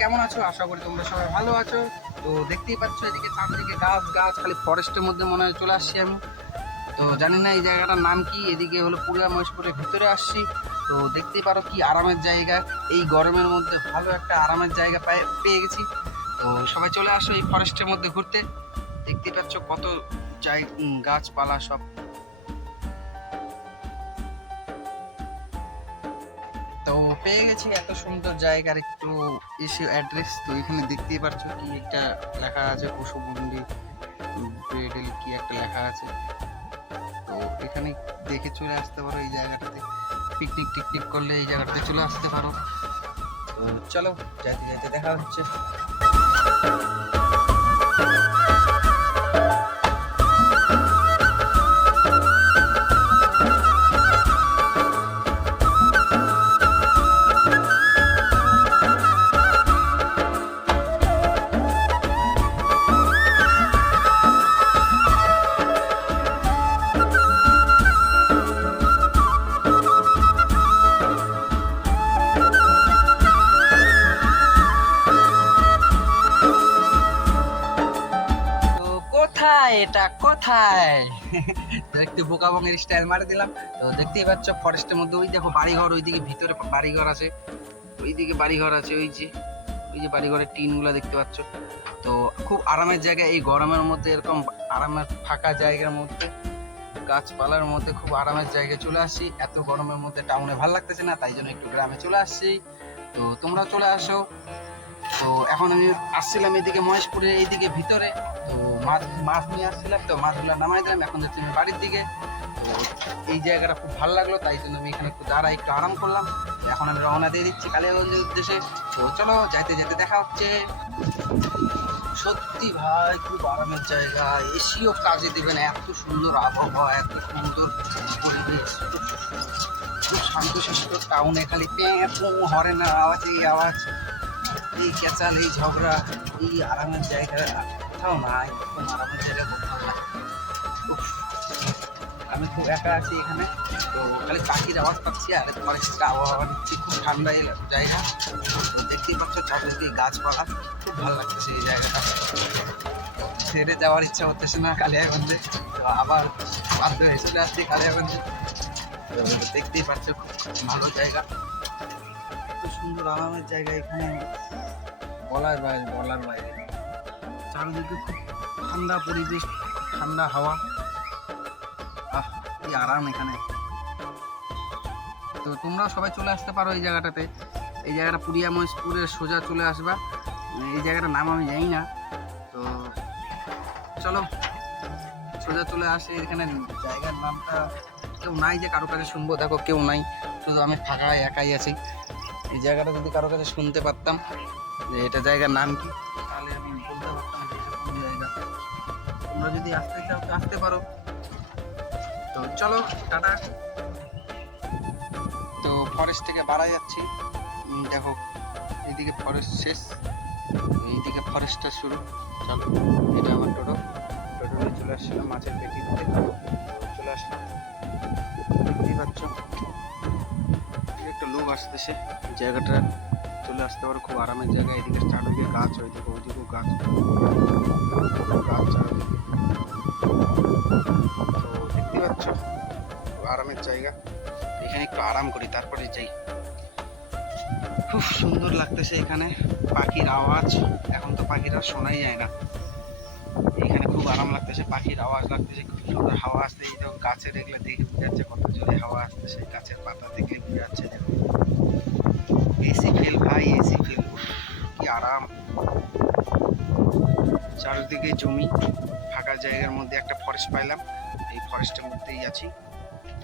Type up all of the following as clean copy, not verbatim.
কেমন আছো? আশা করি তোমরা সবাই ভালো আছো। তো দেখতেই পাচ্ছ এদিকে চারদিকে গাছ গাছ, খালি ফরেস্টের মধ্যে মনে হয় চলে আসছি আমি। তো জানি না এই জায়গাটার নাম কি। এদিকে হলো পুরুলিয়া মহেশপুরের ভিতরে আসছি। তো দেখতেই পারো কি আরামের জায়গা। এই গরমের মধ্যে ভালো একটা আরামের জায়গা পেয়ে গেছি। তো সবাই চলে আসো এই ফরেস্টের মধ্যে ঘুরতে। দেখতেই পাচ্ছ কত গাছপালা সব। তো পেয়ে গেছি এত সুন্দর জায়গার একটু এসে অ্যাড্রেস। তো এখানে দেখতেই পাচ্ছ কি একটা লেখা আছে পশুবন্দি ব্রেডেল কি একটা লেখা আছে। তো এখানে দেখে চলে আসতে পারো এই জায়গাটাতে। পিকনিক টিকনিক করলে এই জায়গাটাতে চলে আসতে পারো। তো চলো যাইতে যাইতে দেখা হচ্ছে। এটা কোথায়? তো একটু বোকা বঙের স্টাইল মারে দিলাম। তো দেখতেই পাচ্ছ ফরেস্টের মধ্যে ওই দেখো বাড়িঘর, ওইদিকে ভিতরে বাড়িঘর আছে, ওইদিকে বাড়িঘর আছে, ওই যে বাড়িঘরের টিন গুলা দেখতে পাচ্ছ। তো খুব আরামের জায়গা এই গরমের মধ্যে, এরকম আরামের ফাঁকা জায়গার মধ্যে গাছপালার মধ্যে খুব আরামের জায়গায় চলে আসছি। এত গরমের মধ্যে টাউনে ভালো লাগতেছে না, তাই জন্য একটু গ্রামে চলে আসছি। তো তোমরাও চলে আসো। তো এখন আমি আসছিলাম এদিকে মহেশপুরের এইদিকে ভিতরে। তো মাছ নিয়ে আসছিলাম, তো মাছগুলো নামাই দিলাম। এখন যাচ্ছি আমি বাড়ির দিকে। তো এই জায়গাটা খুব ভালো লাগলো, তাই জন্য আমি এখানে একটু দাঁড়াই, একটু আরাম করলাম। এখন আমি রওনা দিয়ে দিচ্ছি কালিয়াগঞ্জের উদ্দেশ্যে। তো চলো যাইতে যেতে দেখা হচ্ছে। সত্যি ভাই খুব আরামের জায়গা, এসিও কাজে দিবে না, এত সুন্দর আবহাওয়া, এত সুন্দর পরিবেশ, খুব শান্তশিষ্ট। টাউনে খালি হরেনের আওয়াজ, এই আওয়াজ, এই ক্যাচাল, এই ঝগড়া। এই আরামের জায়গা কোথাও নাই, এরকম আরামের জায়গা খুব ভালো লাগে। আমি খুব একা আছি এখানে, তো খালি পাখির আওয়াজ পাচ্ছি আর ফরেস্টের আবহাওয়া দিচ্ছি। খুব ঠান্ডা জায়গা। তো দেখতেই পাচ্ছ চারদিকে গাছপালা, খুব ভালো লাগতেছে এই জায়গাটা। ছেড়ে যাওয়ার ইচ্ছা হতেছে না কালিয়াগঞ্জে, তো আবার বাধ্য হয়ে চলে আসছি কালিয়াগঞ্জে। দেখতেই পাচ্ছ খুব ভালো জায়গা, এত সুন্দর আরামের জায়গা এখানে বলার বাইরে। চারিদিকে খুব ঠান্ডা পরিবেশ, ঠান্ডা হাওয়া, কি আরাম এখানে। তো তোমরাও সবাই চলে আসতে পারো এই জায়গাটাতে। এই জায়গাটা পুরুলিয়া মহেশপুরের সোজা চলে আসবা। এই জায়গাটার নাম আমি জানি না। তো চলো সোজা চলে আসে। এখানে জায়গার নামটা কেউ নাই যে কারো কাছে শুনবো, দেখো কেউ নাই, শুধু আমি ফাঁকা একাই আছি। এই জায়গাটা যদি কারো কাছে শুনতে পারতাম যে এটা জায়গার নাম কি, তাহলে আমি বলতে পারতাম যে এটা কোন জায়গা। তোমরা যদি আসতে চাও তো আসতে পারো। তো চলো টাটা। তো ফরেস্ট থেকে বাড়া যাচ্ছি। দেখো এইদিকে ফরেস্ট শেষ, এইদিকে ফরেস্টটা শুরু। চলো, এটা আমার টোটো চলে আসছিলাম মাছের পেটি দিতে, চলে আসলাম। দেখতেই পাচ্ছ একটা লোক আসতেছে। জায়গাটা চলে আসতে পারো, খুব আরামের জায়গা। এদিকে চারদিকে গাছ, ওইদিকেও গাছ, চারদিকে। তো দেখতেই পাচ্ছ খুব আরামের জায়গা। এখানে একটু আরাম করি তারপরে যাই। খুব সুন্দর লাগতেছে এখানে, পাখির আওয়াজ। এখন তো পাখিরা শোনাই যায় না। এখানে খুব আরাম লাগতেছে, পাখির আওয়াজ লাগতেছে, খুব সুন্দর হাওয়া আসতে। এই দেখো গাছে দেখলে দেখে বোঝা যাচ্ছে কত জোরে হাওয়া আসতেছে, গাছের পাতা দেখলে বোঝা যাচ্ছে। দেখো এসি ফিল ভাই, এসি ফিল, কি আরাম। চারিদিকে জমি, ফাঁকা জায়গার মধ্যে একটা ফরেস্ট পাইলাম। এই ফরেস্টের মধ্যেই আছি।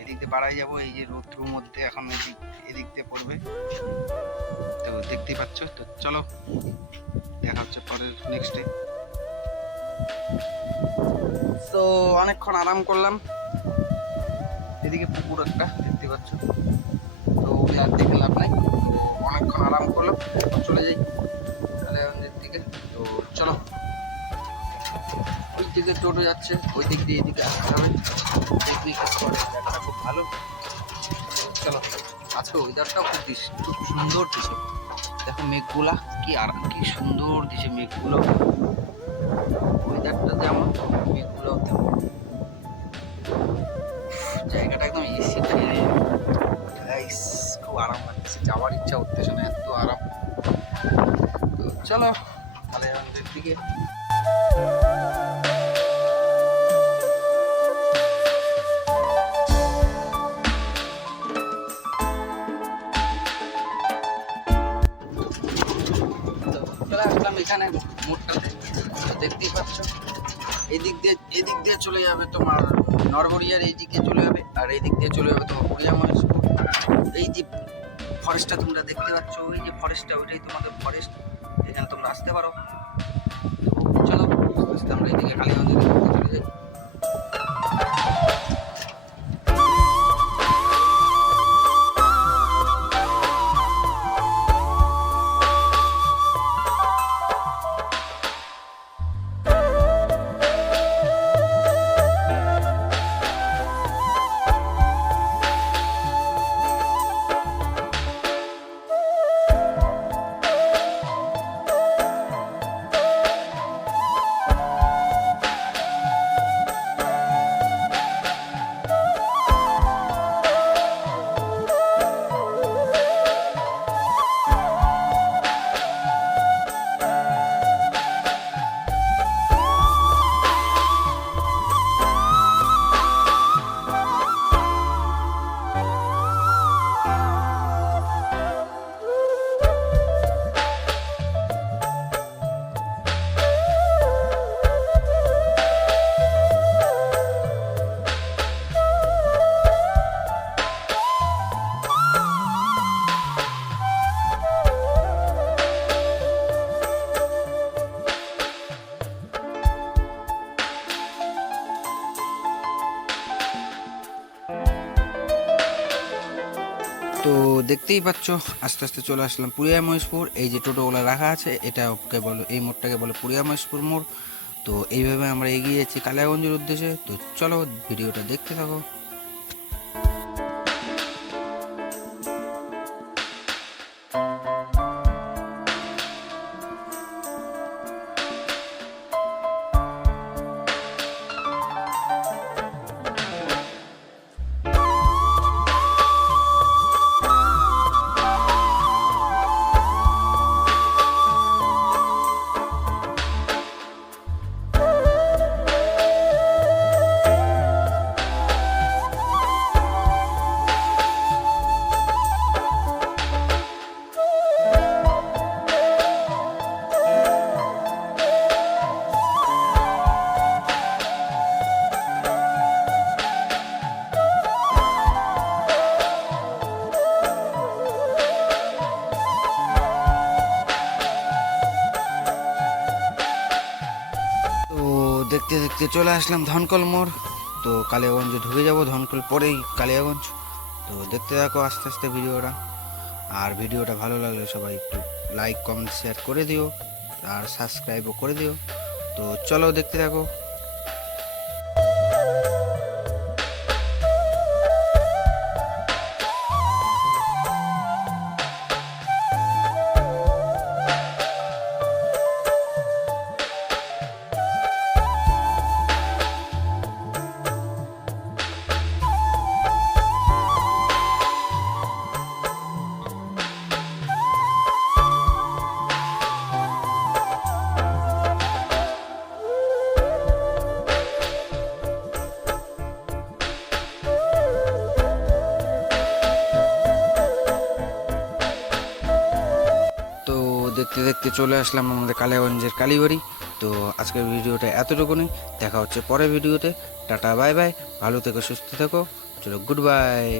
এদিক দিয়ে বাড়াই যাবো, এই যে রোদ্রুর মধ্যে এখন এদিক দিয়ে পড়বে। তো দেখতেই পাচ্ছ। তো চলো দেখা হচ্ছে পরের নেক্সটে। তো অনেকক্ষণ আরাম করলাম। এদিকে পুকুর একটা দেখতে পাচ্ছ, তো ওগুলো আর দেখে লাভ নাই। তো অনেকক্ষণ আরাম করলাম, চলে যাই কালিয়াগঞ্জের দিকে। তো চলো, ওই দিকে টোটো যাচ্ছে, ওই দিক দিয়ে এদিকে আসতে হবে। পিকনিক স্পটের জায়গাটা খুব ভালো। চলো, আজকে ওয়েদারটাও খুব সুন্দর দিছে। দেখো মেঘগুলা কি আর কি সুন্দর দিছে মেঘগুলো, ওয়েদারটা যেমন মেঘগুলো তেমন। জায়গাটা একদম এসি গাইস, খুব আরাম লাগছে, যাওয়ার ইচ্ছা উঠতেছে না, এত আরাম। তো চলো কালিয়াগঞ্জের দিকে। চলে আসলাম এখানে মোড়টাতে, তো দেখতেই পাচ্ছ এদিক দিয়ে চলে যাবে তোমার নরবরিয়ার, এই দিকে চলে যাবে, আর এই দিক দিয়ে চলে যাবে তোমার বুড়িয়া মহেশপুর। এই যে ফরেস্টটা তোমরা দেখতে পাচ্ছ, ওই যে ফরেস্টটা, ওইটাই তোমাদের ফরেস্ট, এখানে তোমরা আসতে পারো। চলো আস্তে আস্তে আমরা এইদিকে কালীগঞ্জের দিকে চলে যাই। তো দেখতেই পাচ্ছ আস্তে আস্তে চলে আসলাম পুরিয়া মহেশপুর। এই যে টোটোগুলো রাখা আছে, এটা কেবল এই মোড়টাকে বলে পুরিয়া মহেশপুর মোড়। তো এইভাবে আমরা এগিয়ে যাচ্ছি কালিয়াগঞ্জের উদ্দেশ্যে। তো চলো ভিডিওটা দেখতে থাকো। দেখতে দেখতে চলে আসলাম ধনকল মোড়। তো কালিয়াগঞ্জে ঢুকে যাব, ধনকল পরেই কালিয়াগঞ্জ। তো দেখতে থাকো আস্তে আস্তে ভিডিওটা। আর ভিডিওটা ভালো লাগলে সবাই একটু লাইক কমেন্ট শেয়ার করে দিও, আর সাবস্ক্রাইবও করে দিও। তো চলো দেখতে থাকো। দেখতে দেখতে চলে আসলাম আমাদের কালিয়াগঞ্জের কালীবাড়ি। তো আজকের ভিডিওটা এতটুকুনি, দেখা হচ্ছে পরের ভিডিওতে। টাটা বাই বাই, ভালো থেকো সুস্থ থেকো, চলো গুড বাই।